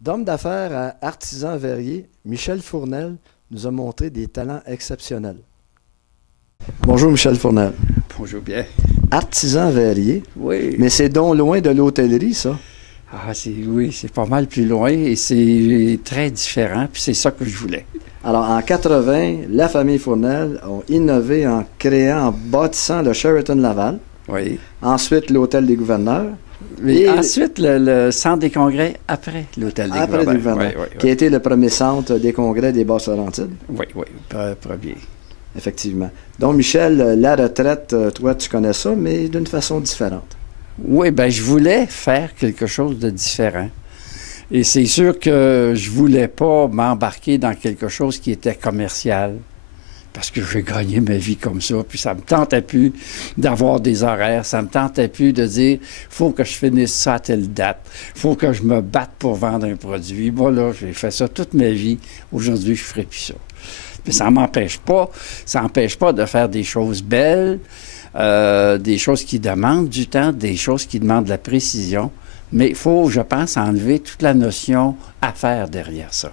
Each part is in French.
D'homme d'affaires à artisan verrier, Michel Fournel nous a montré des talents exceptionnels. Bonjour Michel Fournel. Bonjour bien. Artisan verrier, Oui. mais c'est donc loin de l'hôtellerie, ça. Ah, oui, c'est pas mal plus loin et c'est très différent, puis c'est ça que je voulais. Alors, en 80, la famille Fournel a innové en créant, en bâtissant le Sheraton Laval, Oui. ensuite l'Hôtel des gouverneurs, Mais Et- ensuite, le centre des congrès après l'hôtel des après les gouverneurs. gouverneurs, Oui, qui a été le premier centre des congrès des Basses-Laurentides, oui, oui, premier. effectivement. Donc, Michel, la retraite, toi, tu connais ça, mais d'une façon différente. Oui, ben je voulais faire quelque chose de différent. Et c'est sûr que je voulais pas m'embarquer dans quelque chose qui était commercial. Parce que j'ai gagné ma vie comme ça, puis ça me tentait plus d'avoir des horaires, ça me tentait plus de dire faut que je finisse ça à telle date, faut que je me batte pour vendre un produit. Moi, là, j'ai fait ça toute ma vie. Aujourd'hui, je ferai plus ça. Mais ça n'empêche pas de faire des choses belles, des choses qui demandent du temps, des choses qui demandent de la précision. Mais il faut, je pense, enlever toute la notion affaire derrière ça.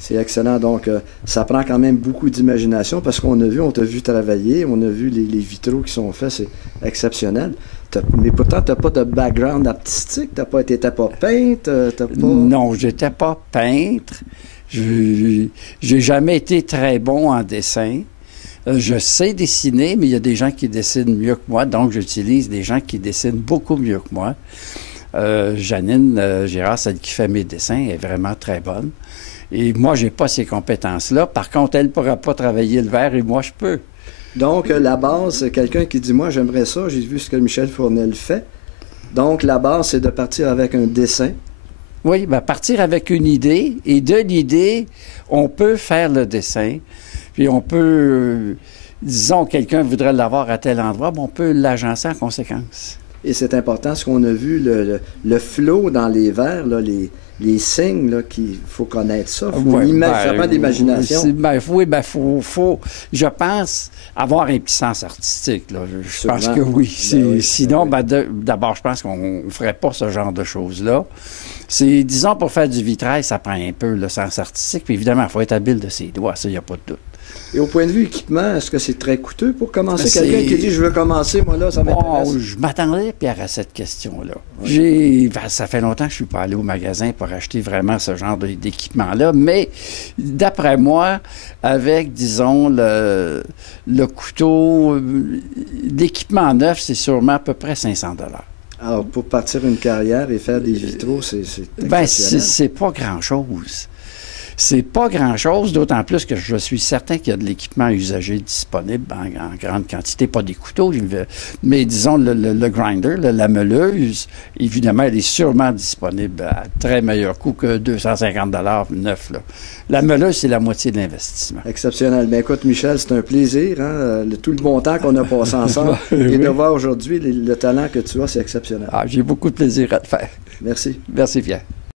C'est excellent. Donc, ça prend quand même beaucoup d'imagination parce qu'on a vu, on t'a vu travailler, on a vu les vitraux qui sont faits, c'est exceptionnel. Mais pourtant, tu n'as pas de background artistique, tu n'étais pas peintre, t'as pas... Non, j'étais pas peintre. J'ai jamais été très bon en dessin. Je sais dessiner, mais il y a des gens qui dessinent mieux que moi, donc j'utilise des gens qui dessinent beaucoup mieux que moi. Janine Girard, celle qui fait mes dessins, est vraiment très bonne. Et moi, j'ai pas ces compétences-là. Par contre, elle ne pourra pas travailler le verre et moi, je peux. Donc, la base, c'est quelqu'un qui dit, moi, j'aimerais ça, j'ai vu ce que Michel Fournel fait. Donc, la base, c'est de partir avec un dessin. Oui, bien, partir avec une idée, et de l'idée, on peut faire le dessin, puis on peut, disons, quelqu'un voudrait l'avoir à tel endroit, bien, on peut l'agencer en conséquence. Et c'est important, ce qu'on a vu, le flow dans les verres, là, les signes, là, qu'il faut connaître ça. Ça prend d'imagination. Faut, je pense, avoir un petit sens artistique. Là. Je pense que oui. Oui. Sinon, d'abord, je pense qu'on ne ferait pas ce genre de choses-là. C'est, disons, pour faire du vitrail, ça prend un peu le sens artistique. Puis évidemment, il faut être habile de ses doigts, ça, il n'y a pas de doute. Et au point de vue équipement, est-ce que c'est très coûteux pour commencer? Quelqu'un qui dit, je veux commencer, moi, là, ça m'intéresse. Oh, je m'attendais, Pierre, à cette question-là. Oui. Ça fait longtemps que je ne suis pas allé au magasin pour acheter vraiment ce genre d'équipement-là, mais d'après moi, avec, disons, le couteau, l'équipement neuf, c'est sûrement à peu près 500 $. Alors, pour partir une carrière et faire des vitraux, c'est Ben, exceptionnel. c'est pas grand-chose. C'est pas grand-chose, d'autant plus que je suis certain qu'il y a de l'équipement usagé disponible en grande quantité, pas des couteaux, mais disons le grinder, la meuleuse, évidemment, elle est sûrement disponible à très meilleur coût que 250 $ neuf. Là. La meuleuse, c'est la moitié de l'investissement. Exceptionnel. Bien, écoute, Michel, c'est un plaisir, hein, tout le bon temps qu'on a passé ensemble. Et de voir aujourd'hui le talent que tu as, c'est exceptionnel. Ah, j'ai beaucoup de plaisir à le faire. Merci. Merci, Pierre.